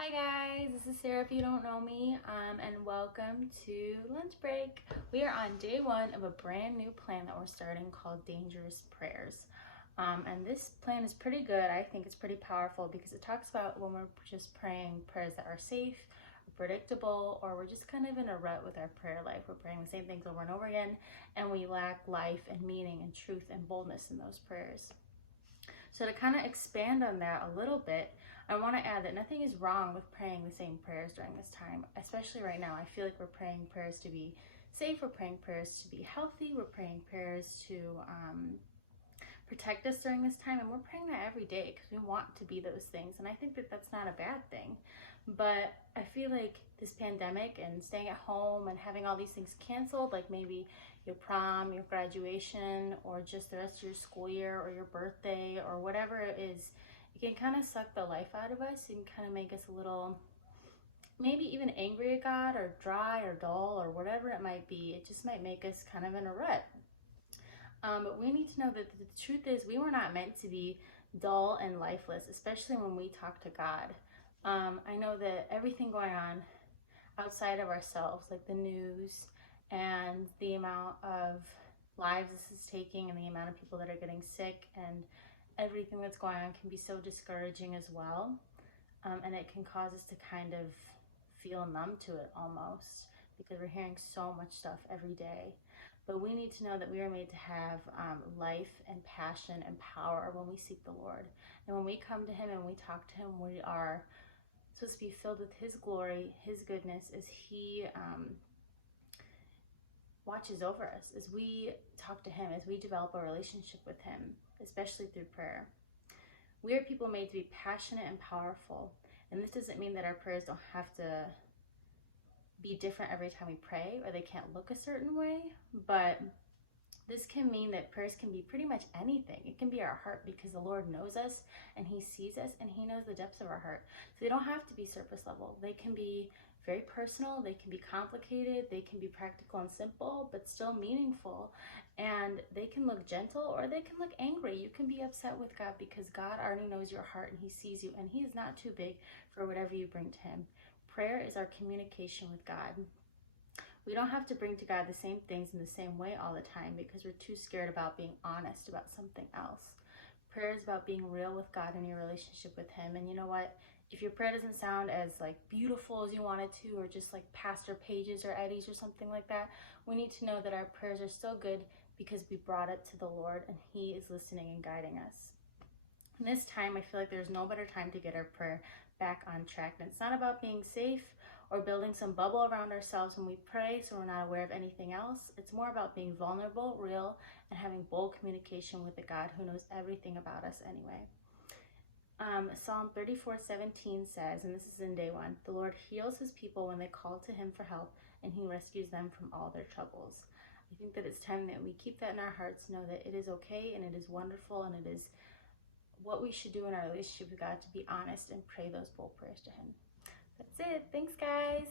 Hi guys, this is Sarah if you don't know me, and welcome to lunch break. We are on day one of a brand new plan that we're starting called Dangerous Prayers. And this plan is pretty good. I think it's pretty powerful because it talks about when we're just praying prayers that are safe, predictable, or we're just kind of in a rut with our prayer life. We're praying the same things over and over again, and we lack life and meaning and truth and boldness in those prayers. So to kind of expand on that a little bit, I want to add that nothing is wrong with praying the same prayers during this time, especially right now. I feel like we're praying prayers to be safe, we're praying prayers to be healthy, we're praying prayers to protect us during this time, and we're praying that every day because we want to be those things, and I think that that's not a bad thing. But I feel like this pandemic and staying at home and having all these things canceled, like maybe your prom, your graduation, or just the rest of your school year or your birthday or whatever it is, it can kind of suck the life out of us and kind of make us a little, maybe even angry at God or dry or dull or whatever it might be. It just might make us kind of in a rut. But we need to know that the truth is we were not meant to be dull and lifeless, especially when we talk to God. I know that everything going on outside of ourselves, like the news and the amount of lives this is taking and the amount of people that are getting sick and everything that's going on can be so discouraging as well. And it can cause us to kind of feel numb to it almost because we're hearing so much stuff every day. But we need to know that we are made to have life and passion and power when we seek the Lord. And when we come to Him and we talk to Him, we are supposed to be filled with His glory, His goodness, as He watches over us, as we talk to Him, as we develop a relationship with Him, especially through prayer. We are people made to be passionate and powerful. And this doesn't mean that our prayers don't have to be different every time we pray, or they can't look a certain way, but this can mean that prayers can be pretty much anything. It can be our heart because the Lord knows us and He sees us and He knows the depths of our heart. So they don't have to be surface level. They can be very personal, they can be complicated, they can be practical and simple, but still meaningful. And they can look gentle or they can look angry. You can be upset with God because God already knows your heart and He sees you, and He is not too big for whatever you bring to Him. Prayer is our communication with God. We don't have to bring to God the same things in the same way all the time because we're too scared about being honest about something else. Prayer is about being real with God in your relationship with Him. And you know what? If your prayer doesn't sound as beautiful as you want it to, or just like Pastor Page's or Eddie's or something like that, we need to know that our prayers are still good because we brought it to the Lord and He is listening and guiding us. In this time, I feel like there's no better time to get our prayer back on track. And it's not about being safe or building some bubble around ourselves when we pray so we're not aware of anything else. It's more about being vulnerable, real, and having bold communication with the God who knows everything about us anyway. Psalm 34:17 says, and this is in day one, the Lord heals His people when they call to Him for help, and He rescues them from all their troubles. I think that it's time that we keep that in our hearts, know that it is okay and it is wonderful and it is what we should do in our relationship with God, to be honest and pray those bold prayers to Him. That's it. Thanks, guys.